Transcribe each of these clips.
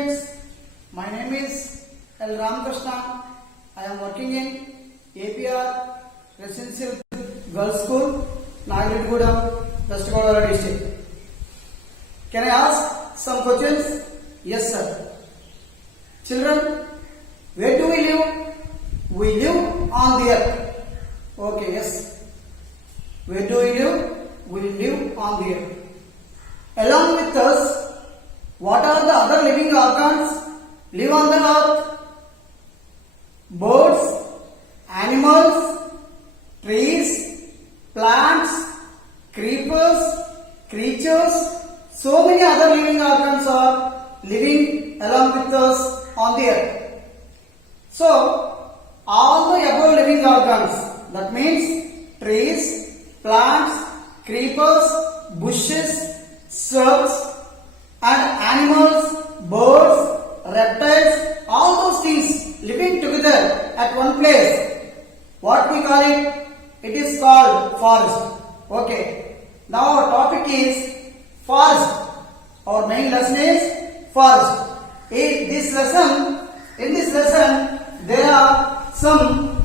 students, my name is L. Ramakrishna. I am working in APR Residential Girls School, Nagaregudam, West Godavari district. Can I ask some questions? Yes, sir. Children, where do we live? We live on the earth. Okay, yes. Where do we live? We live on the earth. Along with us, what are the other living organs live on the earth? Birds, animals, trees, plants, creatures, so many other living organs are living along with us on the earth. So, all the above living organs, that means trees, plants, creepers, bushes, shrubs, and animals, birds, reptiles, all those things living together at one place. What we call it? It is called forest. Okay. Now our topic is forest. Our main lesson is forest. In this lesson, there are some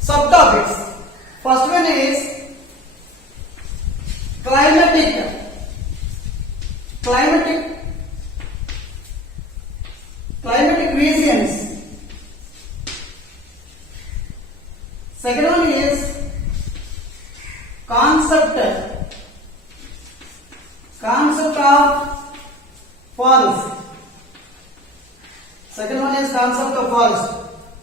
subtopics. First one is climatic regions. Second one is concept of forest. Second one is concept of forest.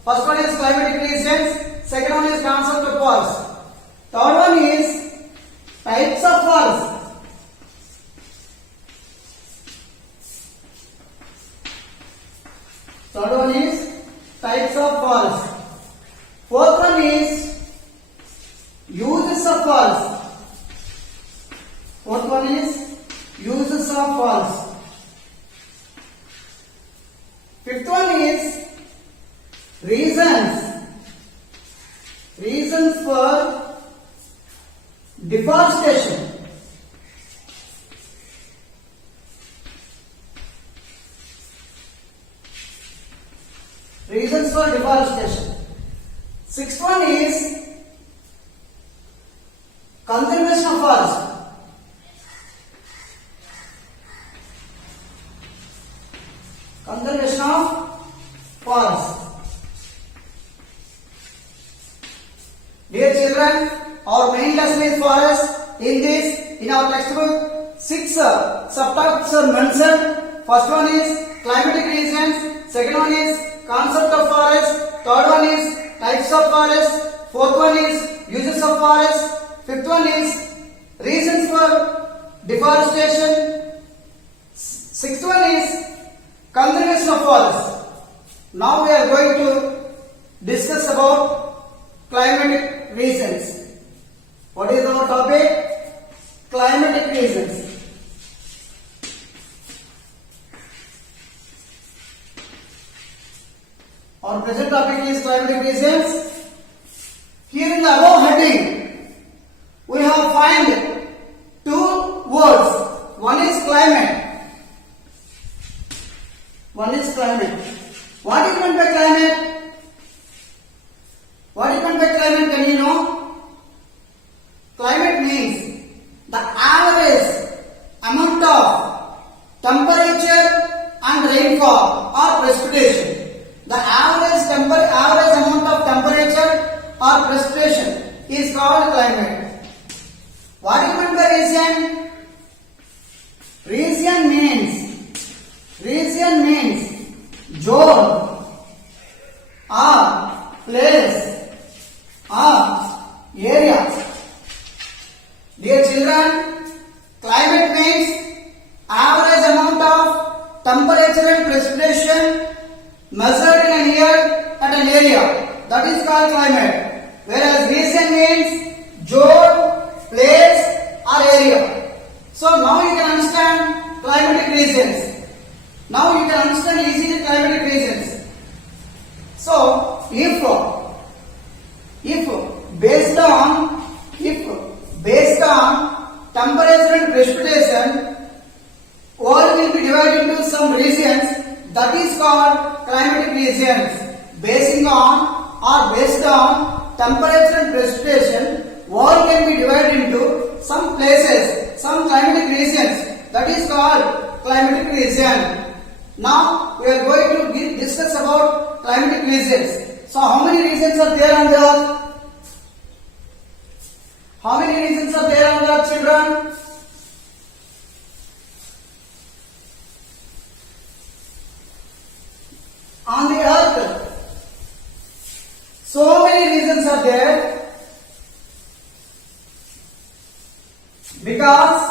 First one is climatic regions. Second one is concept of forest. Third one is types of forest. Third one is types of forest. Fourth one is uses of forest. Fourth one is uses of forest. Fifth one is reasons for deforestation. Reasons for deforestation. Sixth one is conservation of forest. Conservation of forest. Dear children, our main lesson is forest. In our textbook, 6 subtopics are mentioned. First one is climatic regions. Second one is concept of forest. Third one is types of forest. Fourth one is uses of forest. Fifth one is reasons for deforestation. Sixth one is conservation of forest. Now we are going to discuss about climatic regions. What is our topic? Climatic regions. Our present topic is climatic regions. Here in the above heading, we have find 2 words. One is climate. One is climate. What is meant by climate? What is meant by climate? Can you know? Climate means the average amount of temperature and rainfall or precipitation. The average amount of temperature or precipitation is called climate. What is meant by region? Region means zone or place or area. Dear children, climate means average amount of temperature and precipitation measured in a year at an area. That is called climate. Whereas region means zone, place or area. So now you can understand climatic regions. Now you can understand easily climatic regions. So if based on temperature and precipitation, world will be divided into some regions. that is called climatic regions. Based on temperature and precipitation, world can be divided into some places, some climatic regions, that is called climatic region. Now we are going to discuss about climatic regions. So how many regions are there on the earth? How many regions are there on the earth, children? On the earth, so many regions are there because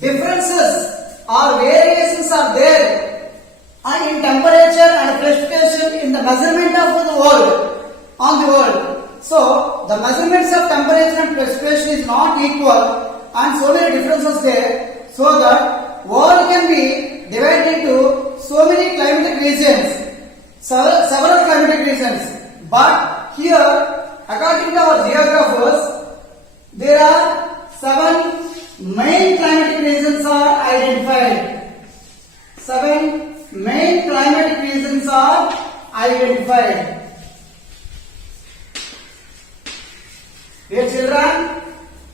differences or variations are there and in temperature and precipitation in the measurement of the world on the world. So the measurements of temperature and precipitation is not equal and so many differences there, so that world can be divided into so many climatic regions, several climatic regions. But here, according to our geographers, there are 7 main climatic regions are identified. 7 main climatic regions are identified. Dear children,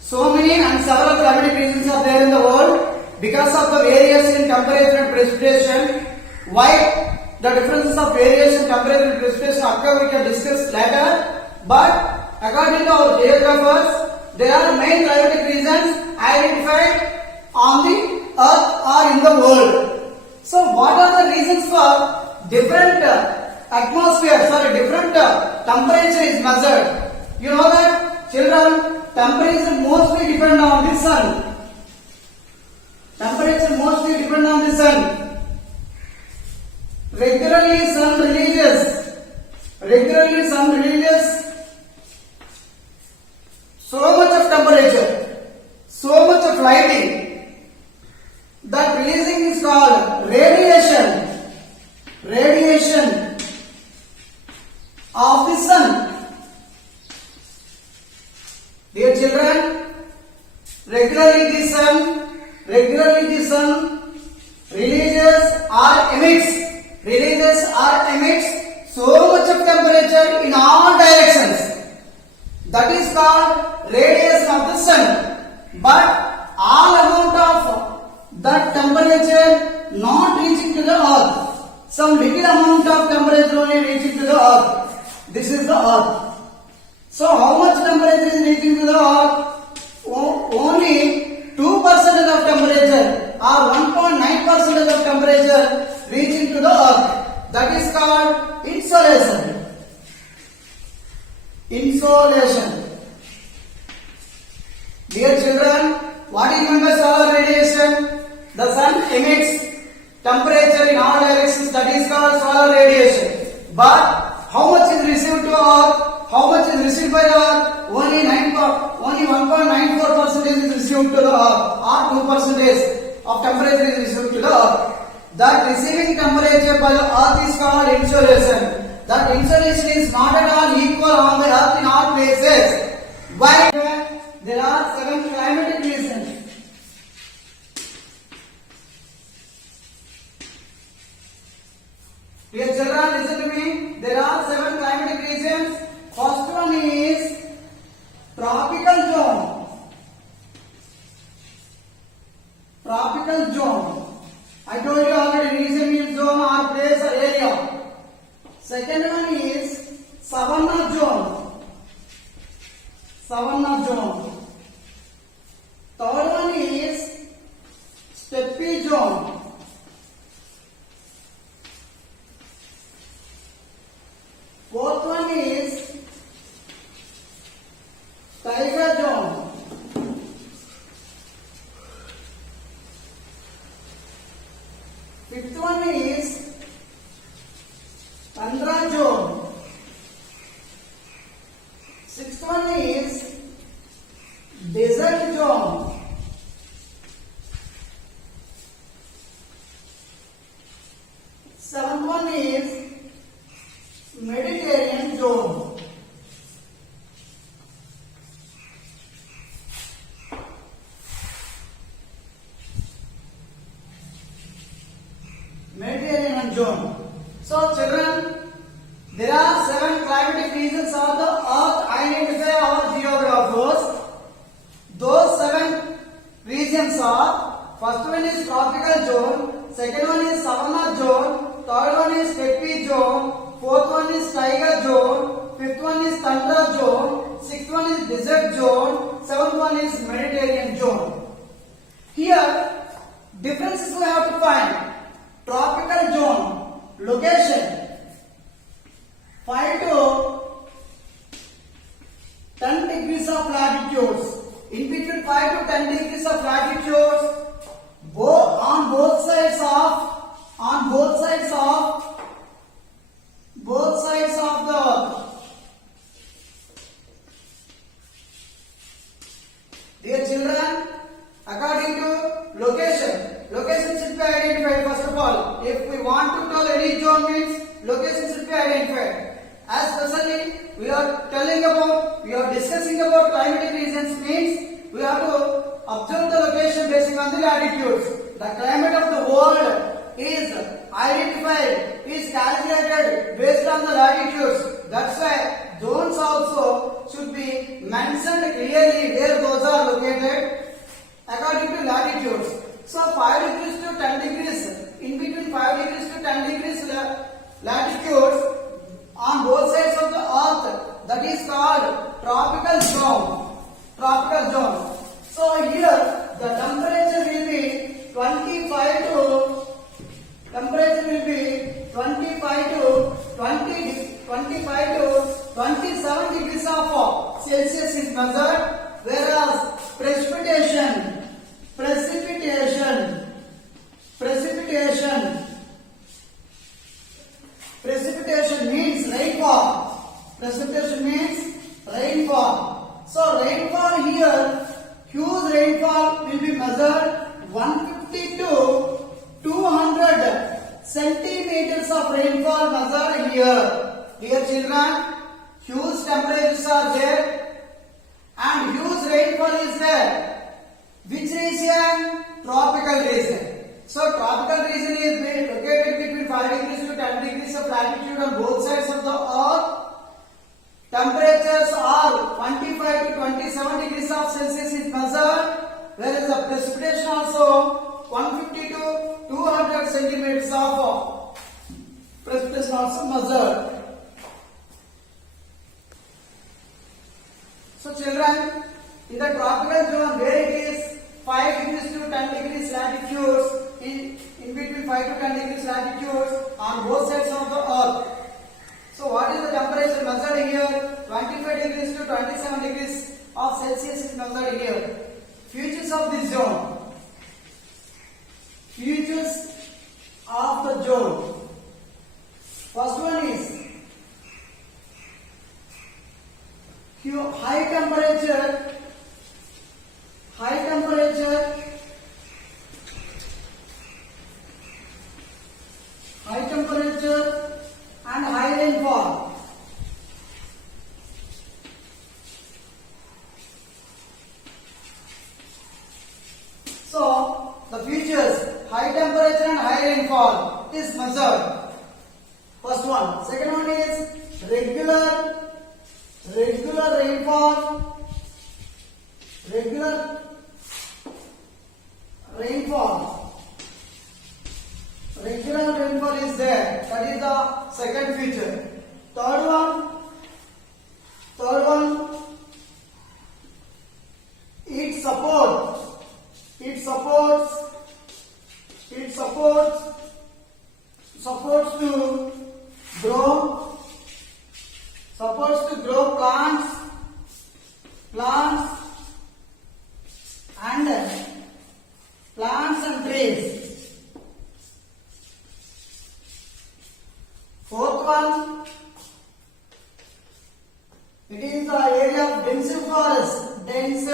so many and several climatic regions are there in the world because of the variation in temperature and precipitation. Why the differences of variation in temperature and precipitation occur, we can discuss later. But according to our geographers, there are main climatic regions identified on the earth or in the world. So what are the reasons for different atmospheres or different temperature is measured? You know that, children, temperature mostly depend on the sun. Temperature mostly depend on the sun. Regularly sun releases so much of temperature, so much of lighting. That releasing is called radiation. Radiation of the sun. Dear children, regularly the sun releases or emits so much of temperature in all directions. That is called radiation of the sun. But all amount of that temperature not reaching to the earth. Some little amount of temperature only reaching to the earth. This is the earth. So how much temperature is reaching to the earth? Only 2% of temperature or 1.9% of temperature reaching to the earth. That is called insolation. Insolation. Dear children, what is meant by solar radiation? The sun emits temperature in all directions, that is called solar radiation. But how much is received to earth? How much is received by the earth? Only 1.94% is received to the earth, or 2% of temperature is received to the earth. That receiving temperature by the earth is called insolation. That insolation is not at all equal on the earth in all places. Why? There are 7 climatic regions. Dear children, listen to me. There are 7 climatic regions. First one is tropical zone. Tropical zone. I told you already, region means zone or place or area. Second one is savanna zone. Savanna zone. Third one is steppe zone. Fourth one is taiga zone. Fifth one is tundra zone. Sixth one is desert zone. Seventh one is Mediterranean zone. Mediterranean zone. So children, there are 7 climatic regions of the earth identified by our geographers. Those 7 regions are, first one is tropical zone, second one is savanna zone, third one is steppe zone, fourth one is taiga zone, fifth one is tundra zone, sixth one is desert zone, seventh one is Mediterranean zone. Here, differences we have to find. Tropical zone, location 5 to 10 degrees of latitude. In between 5 to 10 degrees of latitude, on both sides of the earth. Dear children, according to location should be identified first of all. If we want to tell any zone means location should be identified. As presently we are discussing about climatic regions means we have to observe the location based on the latitudes. The climate of the world is identified, is calculated based on the latitudes. That's why zones also should be mentioned clearly where those are located according to latitudes. So 5 degrees to 10 degrees, in between 5 degrees to 10 degrees latitudes on both sides of the earth, that is called tropical zone. Tropical zone. So here the temperature will be 25 to 27 degrees of Celsius is measured, whereas precipitation means rainfall. Precipitation means rainfall. So rainfall here, huge rainfall will be measured 150 to 200 centimeters of rainfall measured here. Dear children, huge temperatures are there and huge rainfall is there. Which region? Tropical region. So tropical region is located between 5 degrees to 10 degrees of latitude on both sides of the earth. Temperatures are 25 to 27 degrees of Celsius is measured, whereas the precipitation also 150 to 200 centimeters of precipitation also measured. So children, in the tropical zone where it is 5 degrees to 10 degrees latitudes, in between 5 to 10 degrees latitudes on both sides of the earth. So what is the temperature measured here? 25 degrees to 27 degrees of Celsius is measured here. Features of this zone. Features of the zone. First one is high temperature and high rainfall. So the features high temperature and high rainfall is measured. First one. Second one is regular rainfall. Regular rainfall is there. That is the second feature. Third one, it supports to grow plants and trees. Fourth one, it is the area of dense forest, dense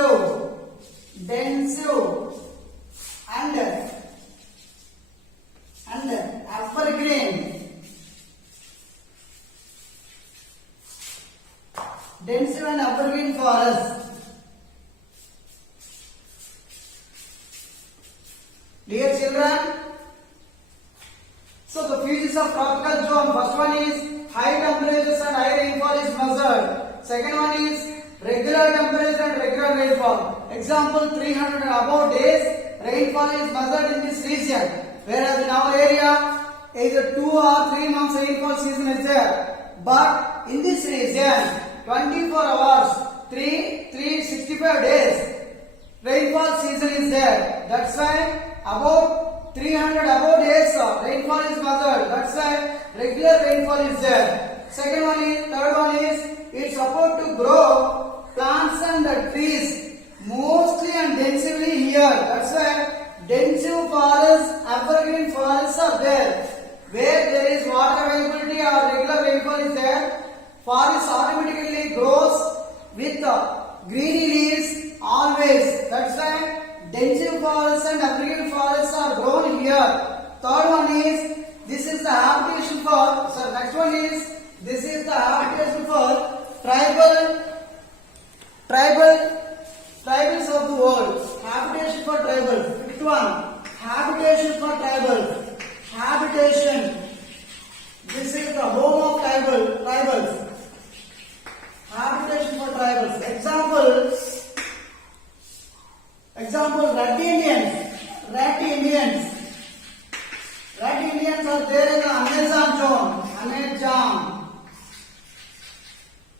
and evergreen. Dense and evergreen forest. Dear children, so the features features of tropical zone. First one is high temperatures and high rainfall is measured. Second one is regular temperature and regular rainfall. Example, 300 and above days rainfall is measured in this region. Whereas in our area, either 2 or 3 months rainfall season is there. But in this region, 24 hours, 365 days rainfall season is there. That's why about 300 above days rainfall is measured. That's why regular rainfall is there. Second one is, third one is, it's supposed to grow plants and trees mostly and densely here. That's why dense forests, evergreen forests are there. Where there is water availability or regular rainfall is there, forest automatically grows with greeny leaves always. That's why dense forests and evergreen forests are grown here. Third one is, this is the habitation for, next one is, this is the habitation for tribals of the world. Habitation for tribals. Fifth one, habitation for tribals. Habitation. This is the home of tribals. Habitation for tribals. Example, Red Indians. Red Indians are there in the Amazon zone.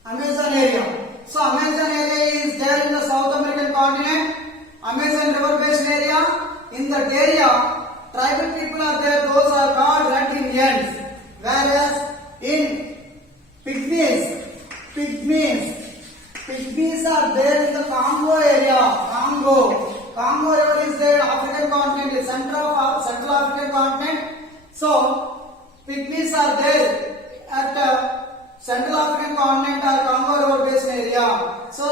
Amazon area. So Amazon area is there in the South American continent. Amazon river basin area. In that area, tribal people are there. Those are called Red Indians. Whereas in Pygmies are there in the Congo area. Congo river is there. African continent is Central African continent. So Pygmies are there at Central African continent or Congo river basin area. So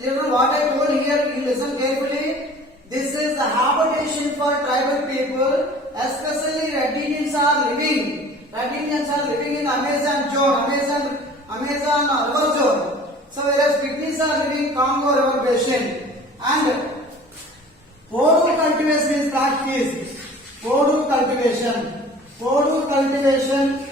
children, what I told here, you listen carefully. This is the habitation for tribal people, especially Red Indians are living. Red Indians are living in Amazon zone, Amazon river zone. So whereas Pygmies are living Congo river basin. And Podu cultivation is practiced. Podu cultivation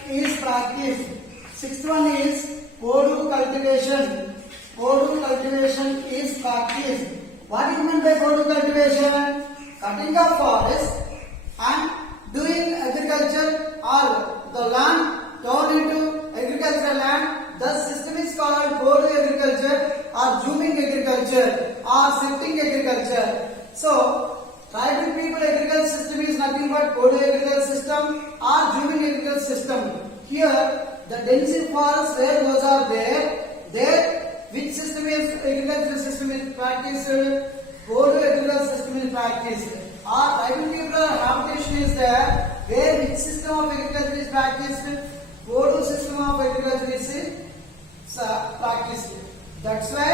is practiced. Sixth one is Podu cultivation. Podu cultivation is practiced. What is meant by Podu cultivation? Cutting of forest and doing agriculture or the land turned into agricultural land. The system is called Podu agriculture or zooming agriculture or shifting agriculture. So, tribal people agriculture system is nothing but Podu agriculture system or zooming agriculture system. Here, the dense forests where those are there which system is agricultural system is practiced? Podu agricultural system is practiced. Or tribal people habitation is there where which system of agriculture is practiced? Podu system of agriculture is practiced. That's why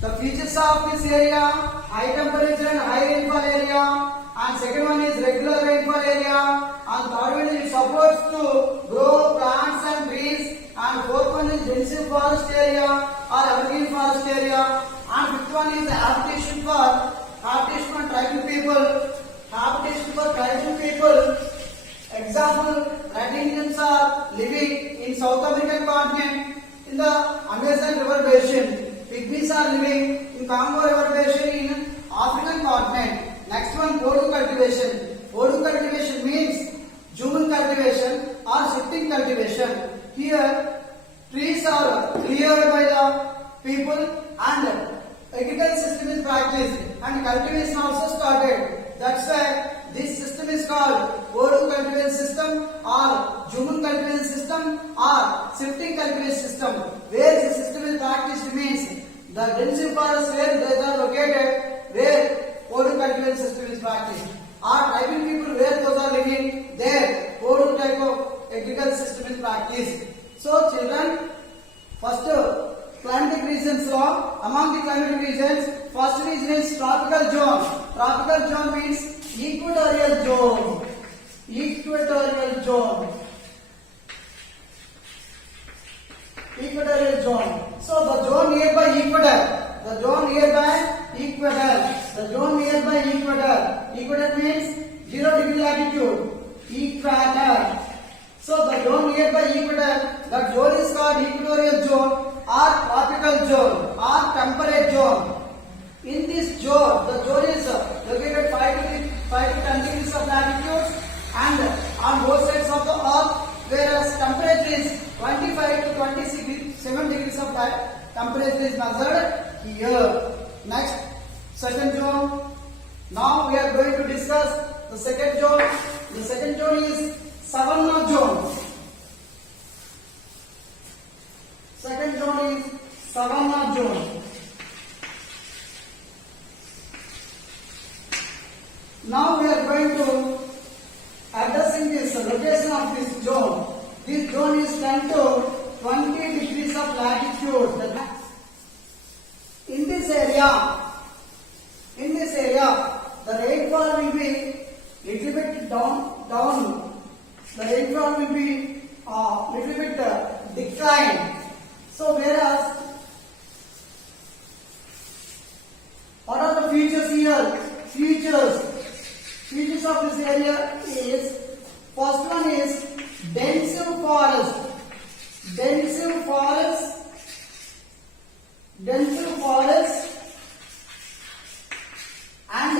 the features of this area, high temperature and high rainfall area, and second one is regular rainfall area, and third one is supposed to grow plants and trees, and fourth one is dense forest area or evergreen forest area, and fifth one is habitation for tribal people. Example, Red Indians are living in South American continent in the Amazon river basin. Pygmies are living in Congo river basin in African continent. Next one, Podu cultivation. Podu cultivation means zooming cultivation or shifting cultivation. Here, trees are cleared by the people and agriculture system is practiced and cultivation also started. That's why this system is called Podu cultivation system or zooming cultivation system or shifting cultivation system. Where the system is practiced means the dense forests where they are located, where Podu cultivation system is practiced. Or tribal people where those are living, there Podu type of agriculture system is practiced. So children, first climatic regions law. Among the climatic regions, first region is tropical zone. Tropical zone means equatorial zone. Equatorial zone. Equatorial zone. So the zone nearby equator. The zone nearby equator. The zone nearby equator. Equator means 0 degree latitude. Equator. So the zone nearby equator, that zone is called equatorial zone or tropical zone or temperate zone. In this zone, the zone is located 5 to 10 degrees of latitude and on both sides of the earth, whereas temperature is 25 to 27 degrees of temperature is measured here. Next, second zone. Now we are going to discuss the second zone. The second zone is savanna zone. Second zone is savanna zone. Now we are going to addressing this location of this zone. This zone is 10 to 20 degrees of latitude. In this area, the rainfall will be little bit down. The rainfall will be little bit decline. So whereas, what are the features here? Features of this area is, first one is dense forest and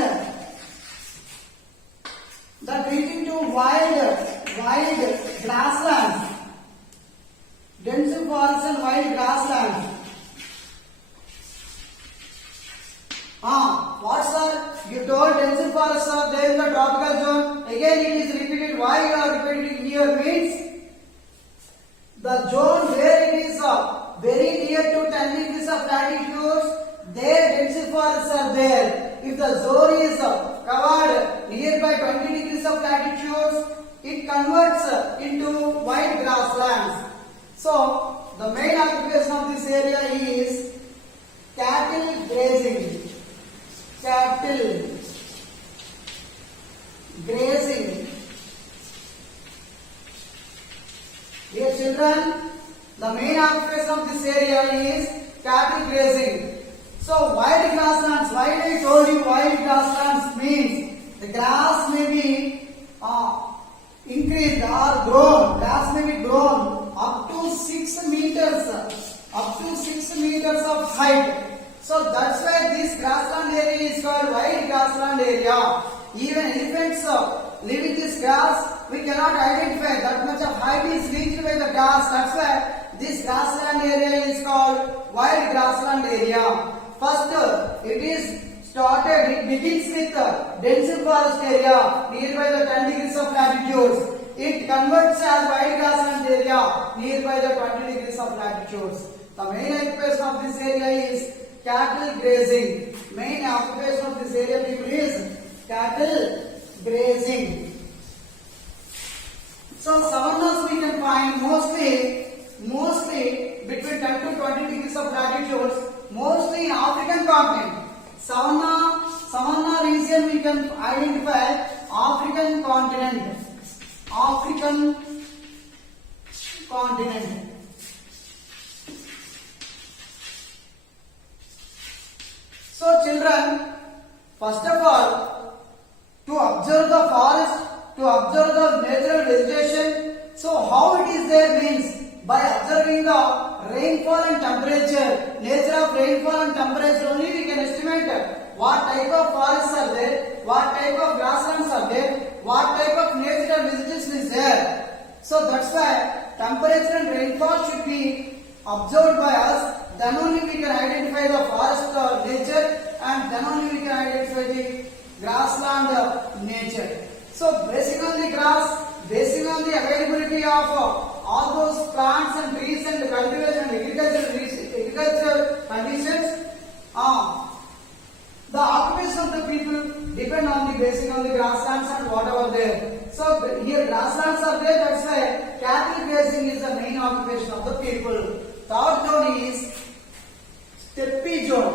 that leading to wild grasslands. Dense forests and wild grasslands. What sir? You told dense forests are there in the tropical zone. Again it is repeated. Why you are repeating here means the zone where it is very near to 10 degrees of latitude, there dense forests are there. If the zone is covered nearby 20 degrees of latitude, it converts into wide grasslands. So the main occupation of this area is cattle grazing. Dear children, the main occupation of this area is cattle grazing. So wild grasslands, why I told you wild grasslands means the grass may be increased or grown. Grass may be grown up to 6 meters of height. So that's why this grassland area is called wild grassland area. Even elephants live in this grass. We cannot identify that much of height is reached by the grass. That's why this grassland area is called wild grassland area. First, it begins with dense forest area nearby the 10 degrees of latitude. It converts as wild grassland area nearby the 20 degrees of latitude. The main occupation of this area is cattle grazing. Main occupation of this area people is cattle grazing. So savannas we can find mostly between 10 to 20 degrees of latitude, mostly in African continent. Savanna region we can identify African continent. So children, first of all, to observe the forest, to observe the natural vegetation, so how it is there means by observing the rainfall and temperature, nature of rainfall and temperature only we can estimate what type of forests are there, what type of grasslands are there, what type of natural vegetation is there. So that's why temperature and rainfall should be observed by us. Then only we can identify the forest nature and then only we can identify the grassland nature. So basing on the grass, basing on the availability of all those plants and trees and cultivation and agricultural conditions, the occupation of the people depend on the basing on the grasslands and whatever there. So here grasslands are there, that's why cattle grazing is the main occupation of the people. Third zone is steppe zone.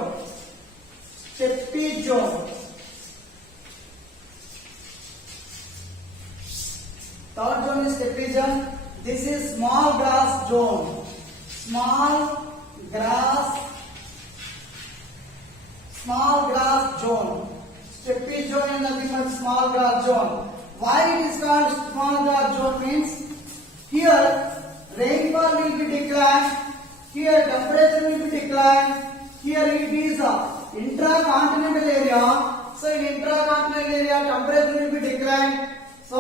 Third zone is steppe zone. This is small grass zone. Small grass zone. Steppe zone is nothing but small grass zone. Why it is called small grass zone means Here rainfall will be declined. Here temperature will be declined. Here it is intracontinental area. So in intracontinental area temperature will be declined. So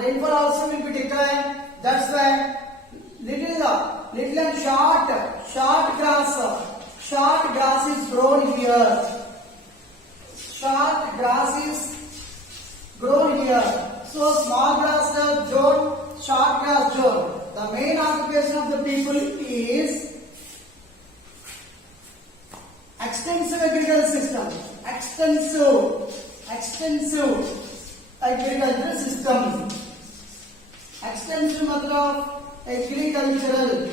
rainfall also will be declined. That's why little and short grass is grown here. Short grass is grown here. So small grass zone, short grass zone. The main occupation of the people is extensive agricultural system. Extensive agricultural system. Extensive मतलब agricultural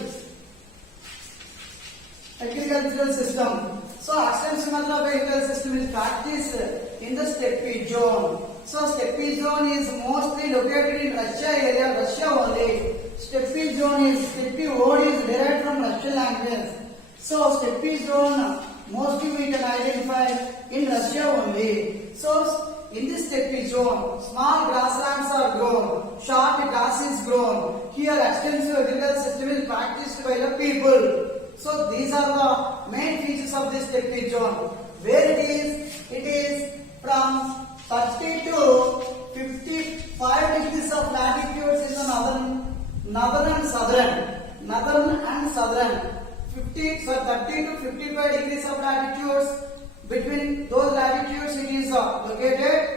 system. So extensive मतलब agricultural system is practiced in the steppe zone. So steppe zone is mostly located in Russia area, Russia only. Steppe word is derived from Russian language. So steppe zone mostly we can identify in Russia only. So in this steppe zone, small grasslands are grown, short grass is grown. Here extensive agricultural system is practiced by the people. So these are the main features of this steppe zone. Where it is from 30 to 55 degrees of latitude in the northern and southern. 30 to 55 degrees of latitudes. Between those latitudes it is located.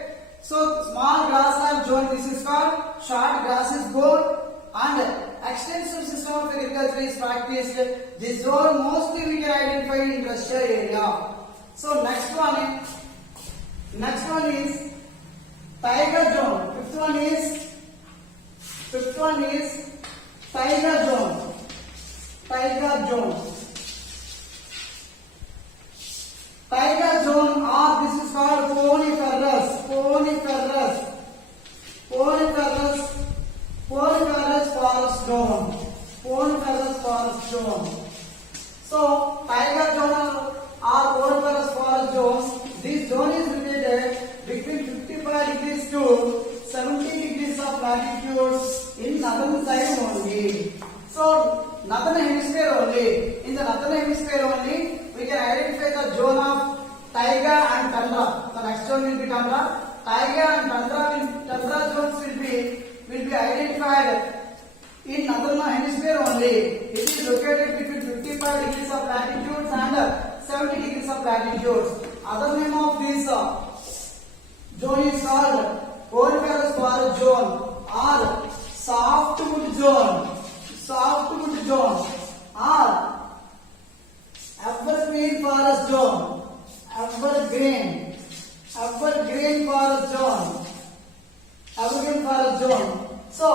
So small grassland zone, this is called short grass is grown, and extensive system of agriculture is practiced. This zone mostly we can identify in Russia area. So next one is taiga zone. Fifth one is taiga zone. Taiga zone, or this is called coniferous forest zone. So taiga zone or coniferous forest zones, this zone is located between 55 degrees to 70 degrees of latitude in northern side only. So northern hemisphere only. In the northern hemisphere only, we can identify the zone of taiga and tundra. The next zone will be tundra. Taiga and tundra zones will be identified in northern hemisphere only. It is located between 55 degrees of latitude and 70 degrees of latitude. Other name of this zone is called coniferous forest zone or softwood zone. Or evergreen forest zone. Evergreen forest zone. So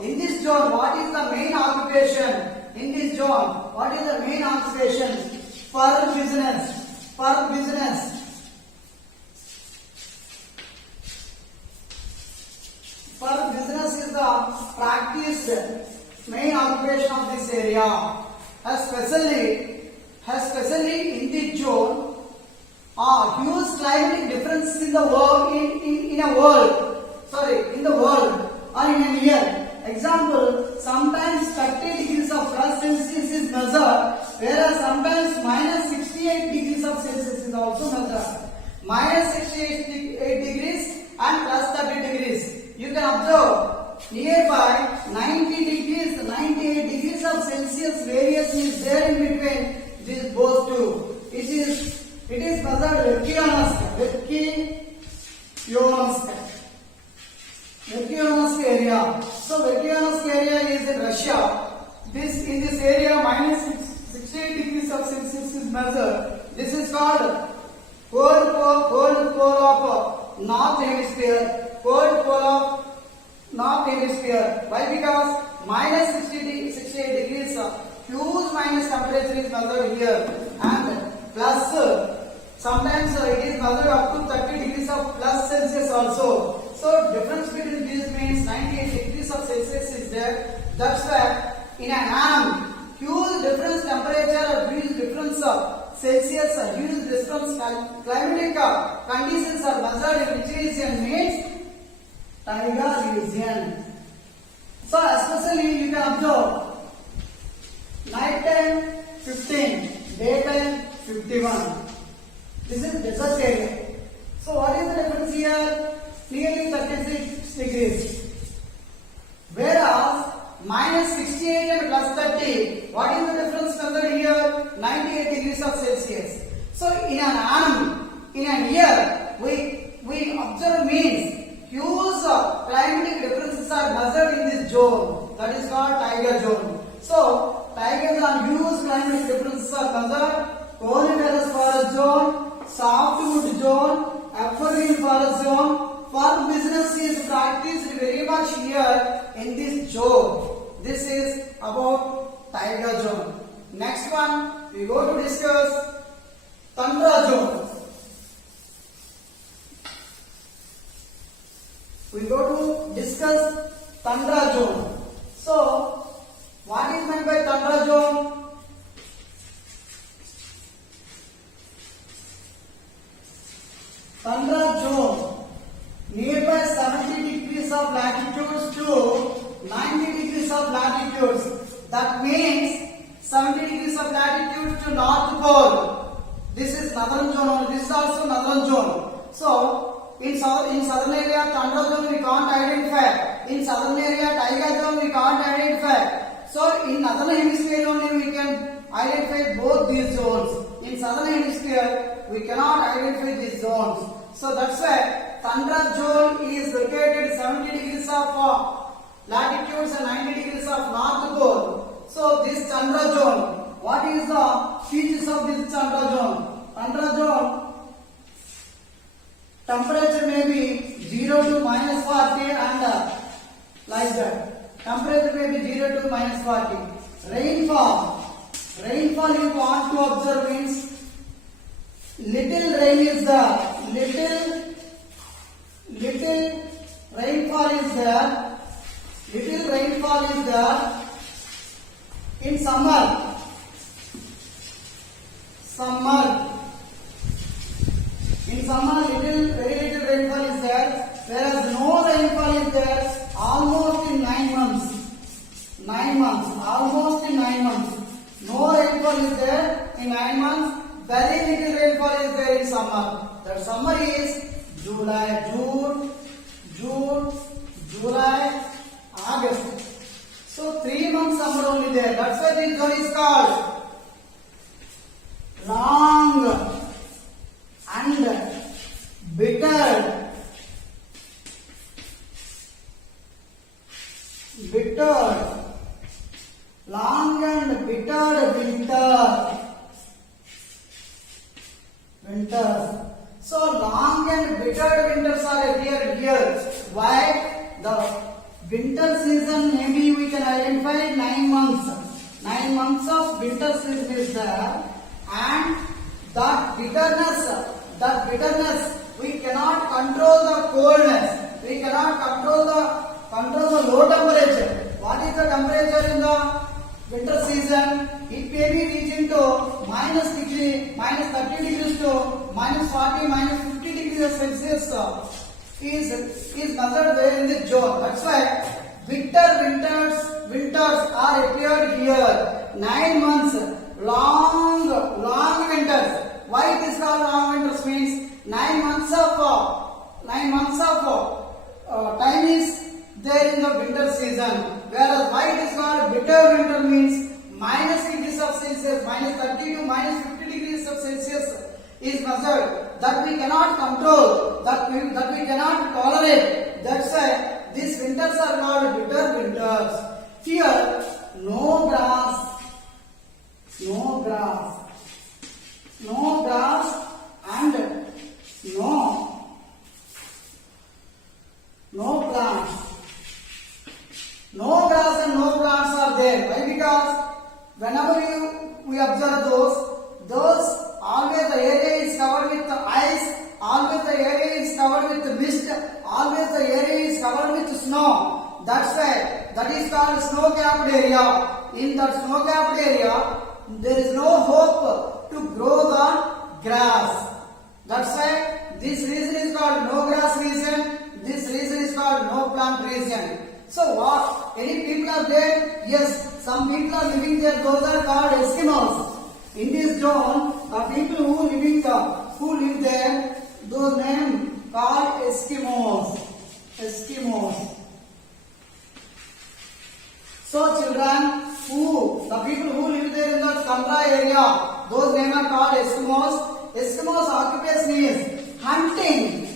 in this zone, what is the main occupation? In this zone, what is the main occupation? Fur business. Fur business is the practiced main occupation of this area. Especially in this zone, huge climatic differences in the world, in the world or in a year. Example, sometimes 30 degrees of plus Celsius is measured, whereas sometimes minus 68 degrees of Celsius is also measured. Minus 68 degrees and plus 30 degrees. You can observe nearby 98 degrees of Celsius variation is there in between these both two. It is measured Verkhoyansk area. So Verkhoyansk area is in Russia. In this area minus 68 degrees of Celsius is measured. This is called cold pole of North Hemisphere. Cold pole of North Hemisphere. Why? Because minus 68 degrees huge minus temperature is measured here, and plus sometimes it is measured up to 30 degrees of plus Celsius also. So difference between these means 98 degrees of Celsius is there. That's why in an annum, huge difference temperature or huge difference of Celsius or huge difference climatic conditions are measured in which region means taiga region. So especially you can 15, daytime 51. This is desert area. So what is the difference here? Clearly 36 degrees. Whereas minus 68 and plus 30, what is the difference considered here? 98 degrees of Celsius. So in an annum, in a year, we observe means huge climatic differences are measured in this zone. That is called Taiga zone. So Taiga zone, huge climatic differences are measured. Coniferous forest zone, softwood zone, evergreen forest zone. For business is practiced very much here in this zone. This is about Taiga zone. Next one, we go to discuss Tundra zone. We go to discuss Tundra zone. So, what is meant by Tundra zone? Tundra zone, nearby 70 degrees of latitudes to 90 degrees of latitudes. That means 70 degrees of latitude to North Pole. This is northern zone. This is also northern zone. So in southern area Tundra zone we can't identify. In southern area Taiga zone we can't identify. So in northern hemisphere only we can identify both these zones. In southern hemisphere we cannot identify these zones. So that's why Tundra zone is located 70 degrees of latitudes and 90 degrees of North Pole. So this Tundra zone, what is the features of this Tundra zone? Tundra zone, temperature may be 0 to minus 40 and like that. Temperature may be 0 to minus 40. Rainfall you want to observe means little rain is there. Little rainfall is there. Little rainfall is there in summer. In summer, very little rainfall is there, whereas no rainfall is there almost in 9 months. Almost in 9 months. No rainfall is there in 9 months. Very little rainfall is there in summer. The summer is June, July, August. So 3 months summer only there. That's why this zone is called long and bitter. Long and bitter winter. So long and bitter winters are appeared here. Why? The winter season maybe we can identify 9 months. 9 months of winter season is there, and that bitterness we cannot control the coldness. We cannot control the low temperature. What is the temperature in the winter season? It may be reaching to minus 30 degrees to minus 40, minus 50 degrees of Celsius is measured there in this zone. That's why winters are appeared here. 9 months, long winters. Why it is called long winters means 9 months of time is there in the winter season. Whereas why it is called bitter winter means minus degrees of Celsius, minus 30 to minus 50 degrees of Celsius is measured. That we cannot control, that we cannot tolerate. That's why these winters are called bitter winters. Here, no grass and no plants. No grass and no plants are there. Why? Because whenever we observe those always the area is covered with ice, always the area is covered with mist, always the area is covered with snow. That's why that is called snow-capped area. In that snow-capped area, there is no hope to grow the grass. That's why this region is called no grass region. This region is called no plant region. So what? Any people are there? Yes, some people are living there. Those are called Eskimos. In this zone, the people who live there, those names called Eskimos. Eskimos. So children, the people who live there in the tundra area, those names are called Eskimos. Eskimos occupation is hunting.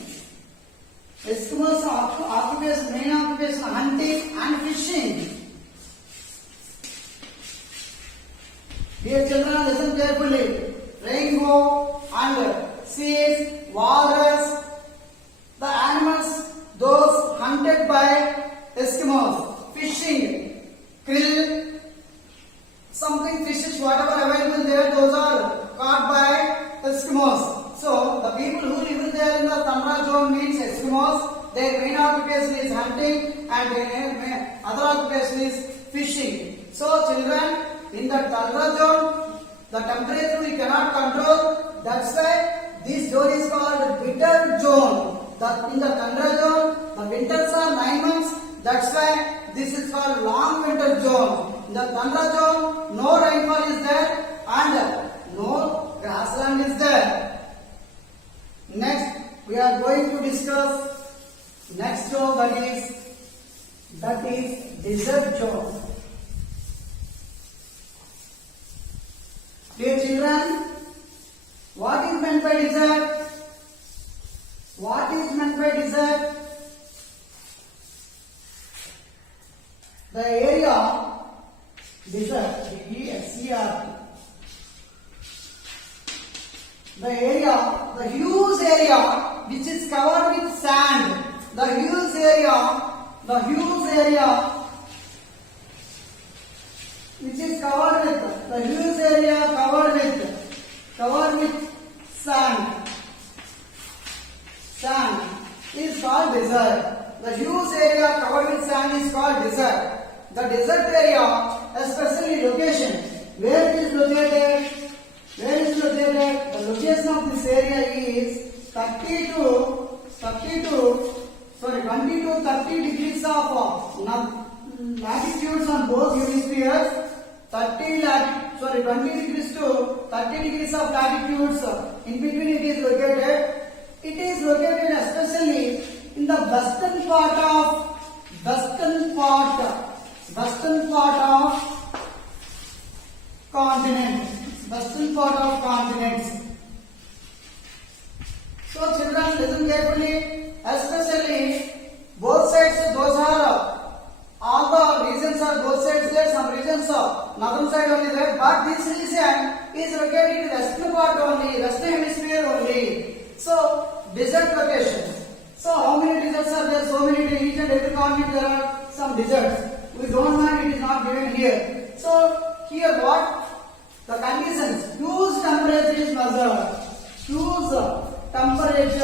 Eskimos occupation, main occupation, hunting and fishing. Dear children, listen carefully. Rainbow and seals, walrus, the animals, those hunted by Eskimos. Fishing, krill, something fishes, whatever available there, those are caught by Eskimos. So, the people who live there in the tundra zone means Eskimos. Their main occupation is hunting and their other occupation is fishing. So, children, in the tundra zone, the temperature we cannot control. That's why this zone is called bitter zone. In the tundra zone, the winters are 9 months. That's why this is called long winter zone. In the tundra zone, no rainfall is there and no grassland is there. Next, we are going to discuss next zone, that is desert zone. Dear children, what is meant by desert? What is meant by desert? The area, desert, D-E-S-E-R-T. The area, the huge area which is covered with sand. The huge area which is covered with, the huge area covered with sand. Sand is called desert. The huge area covered with sand is called desert. The desert area, especially location, where it is located? The location of this area is 20 to 30 degrees of latitudes on both hemispheres. 20 degrees to 30 degrees of latitudes. In between it is located. It is located especially in the western part of continents. So children, listen carefully. Especially both sides, those are all the regions are both sides there. Some regions are northern side only there, but this region is located in the western part only, western hemisphere only. So desert locations. So how many deserts are there? So many. Each and every continent there are some deserts. We don't mind, it is not given here. So here what? The conditions. Huge temperature is measured. Huge temperature is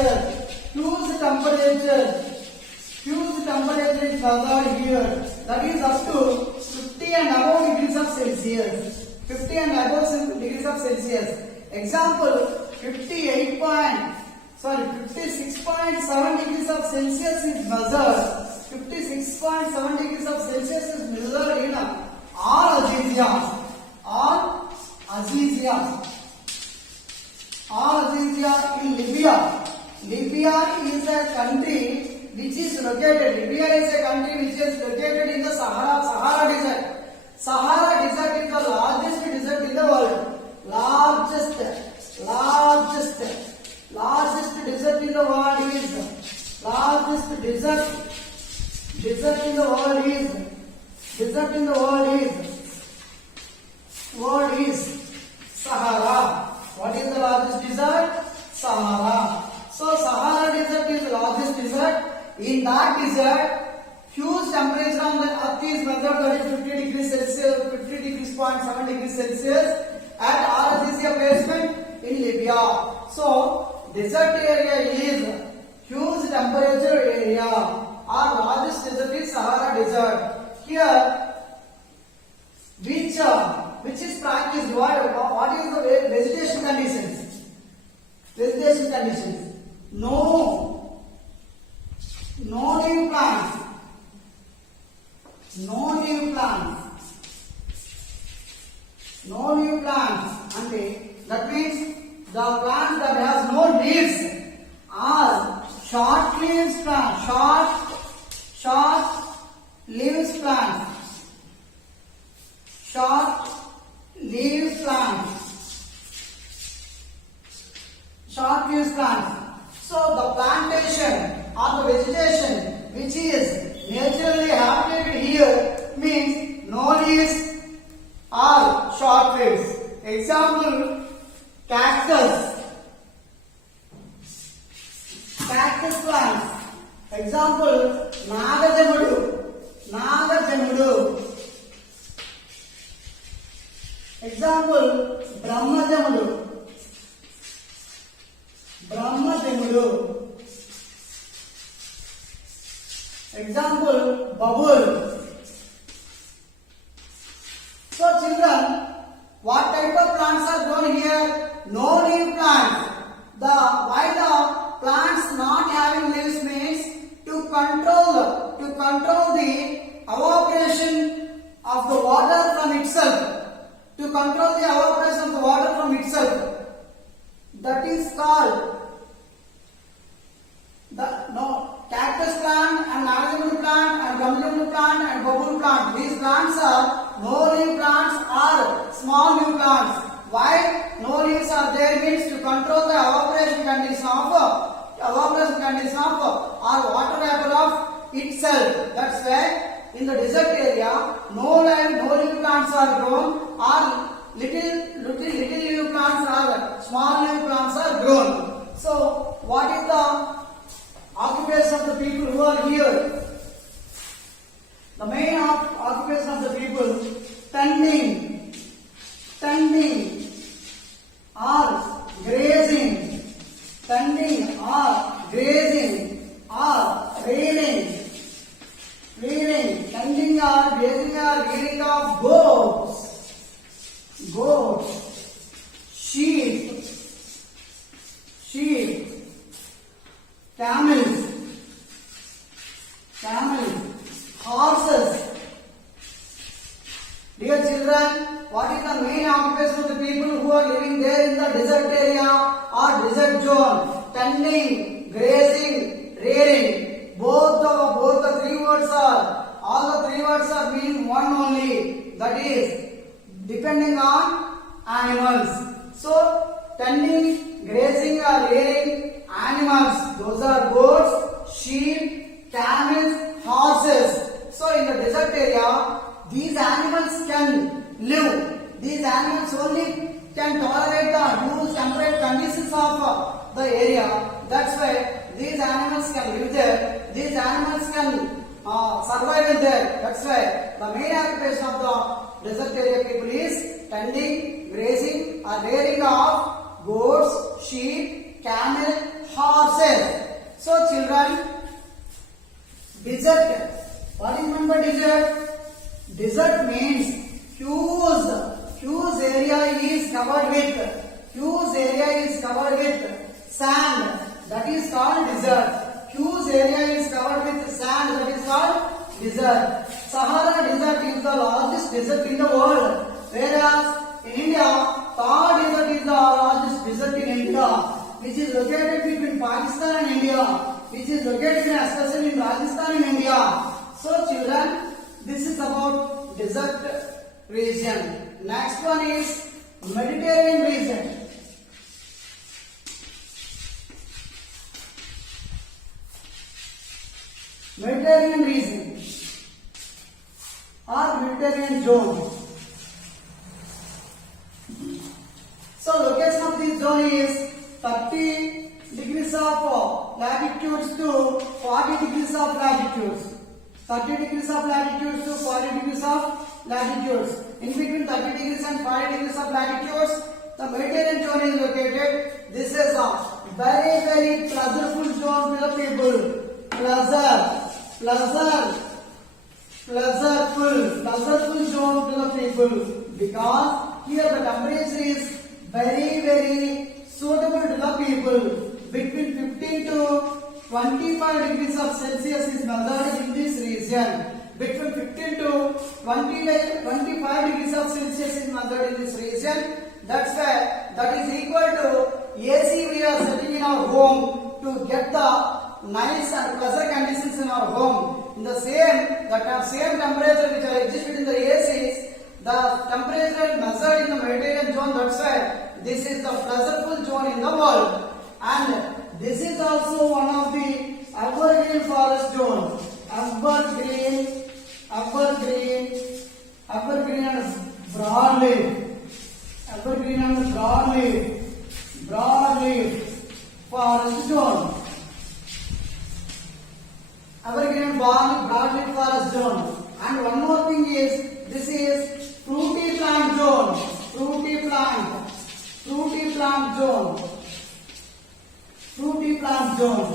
measured here. That is up to 50 and above degrees of Celsius. 50 and above degrees of Celsius. Example, 56.7 degrees of Celsius is measured. 56.7 degrees of Celsius is measured in all Azizia in Libya. Libya is a country which is located. Libya is a country which is located in the Sahara Desert. Sahara Desert is the largest desert in the world. Largest desert in the world is desert in the world is Sahara. What is the largest desert? Sahara. So Sahara Desert is the largest desert. In that desert, huge temperature on the earth is measured, that is 50 degrees Celsius, 50.7 degrees Celsius at Al-Azizia basement in Libya. So desert area is huge temperature area. Our largest desert is Sahara Desert. Here, which is practiced? What is the vegetation conditions? Vegetation conditions. No new plants. No new plants. And capacity. That means the plants that has no leaves are short leaves plants. Short leaves plants. Short leaves plants. Short leaves plants. So the plantation or the vegetation which is naturally habitated here means no leaves or short leaves. Example, cactus. Cactus plants. Example, Nagajamudu. Nagajamudu. Example, Brahmajamudu. Brahmajamudu. Example, bubble. So children, what type of plants are grown here? No leaf plants. Why the plants not having leaves means to control the evaporation of the water from itself. To control the evaporation of the water from itself. That is called cactus plant and Nagajamudu plant and Brahmajamudu plant and bubble plant. These plants are no leaf plants or small leaf plants. Why no leaves are there means to control the evaporation condition of or water vapor of itself. That's why in the desert area no leaf plants are grown or little leaf plants or small leaf plants are grown. So what is the occupation of the people who are here? The main occupation of the people, tending or grazing, tending or grazing or rearing, tending or grazing or rearing of goats, sheep, camels, horses. Dear children, what is the main occupation of the people who are living there in the desert area or desert zone? Tending, grazing, rearing. Both the three words are mean one only. That is depending on animals. So tending, grazing or rearing animals. Those are goats, sheep, camels, horses. So in the desert area, these animals can live. These animals only can tolerate the huge temperate conditions of the area. That's why these animals can live there. These animals can survive there. That's why the main occupation of the desert area people is tending, grazing or rearing of goats, sheep, camel, horses. So children, desert. What is meant by desert? Desert means huge area is covered with sand. That is called desert. Huge area is covered with sand. That is called desert. Sahara Desert is the largest desert in the world. Whereas in India, Thar Desert is the largest desert in India, which is located between Pakistan and India, which is located especially in Rajasthan and India. So children, this is about desert region. Next one is Mediterranean region. Mediterranean region or Mediterranean zone. So location of this zone is 30 degrees of latitude to 40 degrees of latitude. 30 degrees of latitude to 40 degrees of latitude. In between 30 degrees and 40 degrees of latitude, the Mediterranean zone is located. This is a very, very pleasurable zone to the people. Pleasurable zone to the people, because here the temperature is very, very suitable to the people. Between 15 to 25 degrees of Celsius is measured in this region. Between 15 to 25 degrees of Celsius is measured in this region. That's why that is equal to AC we are setting in our home to get the nice and pleasant conditions in our home. In the same temperature which are existed in the ACs, the temperature measured in the Mediterranean zone. That's why this is the pleasurable zone in the world. And this is also one of the evergreen forest zone. Evergreen and broadleaf. Evergreen and broadleaf forest zone. Evergreen and broadleaf forest zone. And one more thing is, this is fruity plant zone. Fruity plant zone.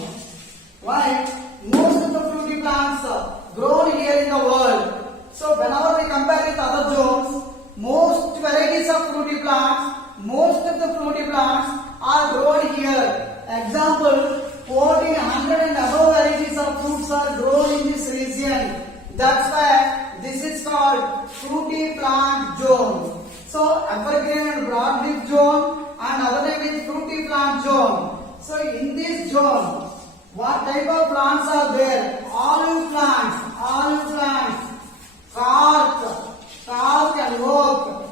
Why? Most of the fruity plants are grown here in the world. So whenever we compare with other zones, most varieties of fruity plants, most of the fruity plants are grown here. Example, 40, 100 and above varieties of fruits are grown in this region. That's why this is called fruity plant zone. So evergreen and broadleaf zone, and other name is fruity plant zone. So in this zone, what type of plants are there? Olive plants, cork and oak.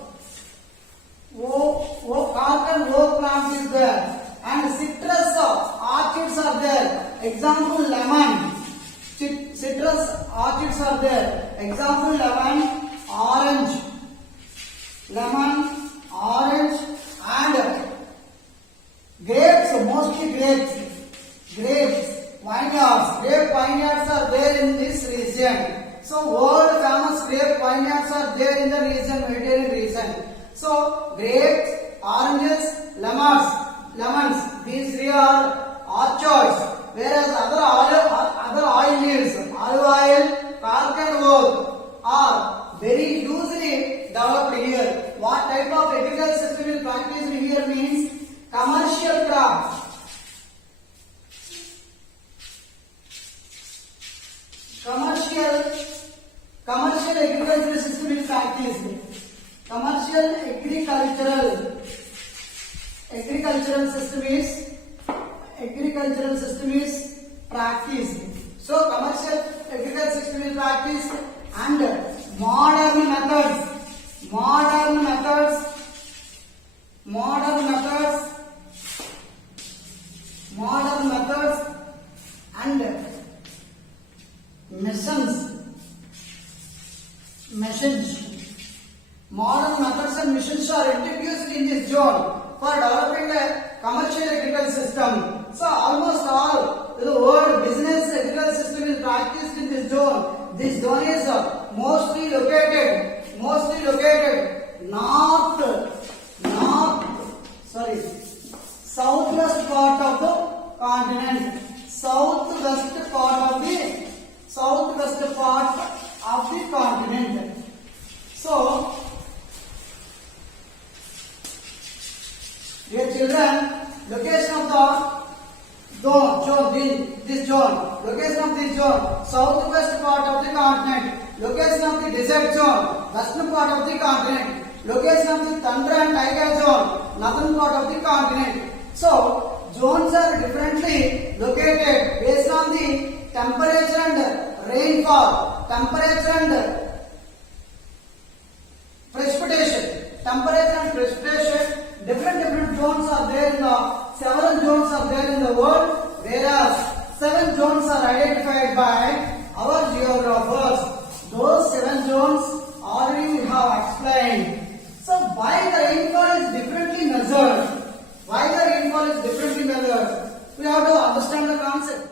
Cork and oak plant is there. And citrus orchids are there. Example, lemon. Citrus orchids are there. Example, lemon, orange, and grapes, mostly grapes, vineyards. Grape vineyards are there in this region. So world famous grape vineyards are there in the region, Mediterranean region. So grapes, oranges, lemons. These three are orchards. Whereas other oil yields, olive oil, cork and oak are very hugely developed here. What type of agricultural system is practiced here means commercial crops. Commercial agricultural system is practiced. Commercial agricultural system is practiced. So commercial agricultural system is practiced, and modern methods and modern methods and machines are introduced in this zone for developing a commercial agricultural system. So almost all the world business agricultural system is practiced in this zone. This zone is mostly located southwest part of the continent. Southwest part of the continent. So, dear children, location of the zone, southwest part of the continent, location of the desert zone, western part of the continent, location of the tundra and taiga zone, northern part of the continent. So, zones are differently located based on the temperature and rainfall, precipitation. Different zones are there in the several zones are there in the world, whereas 7 zones are identified by our geographers. Those 7 zones already we have explained. So why the rainfall is differently measured? We have to understand the concept.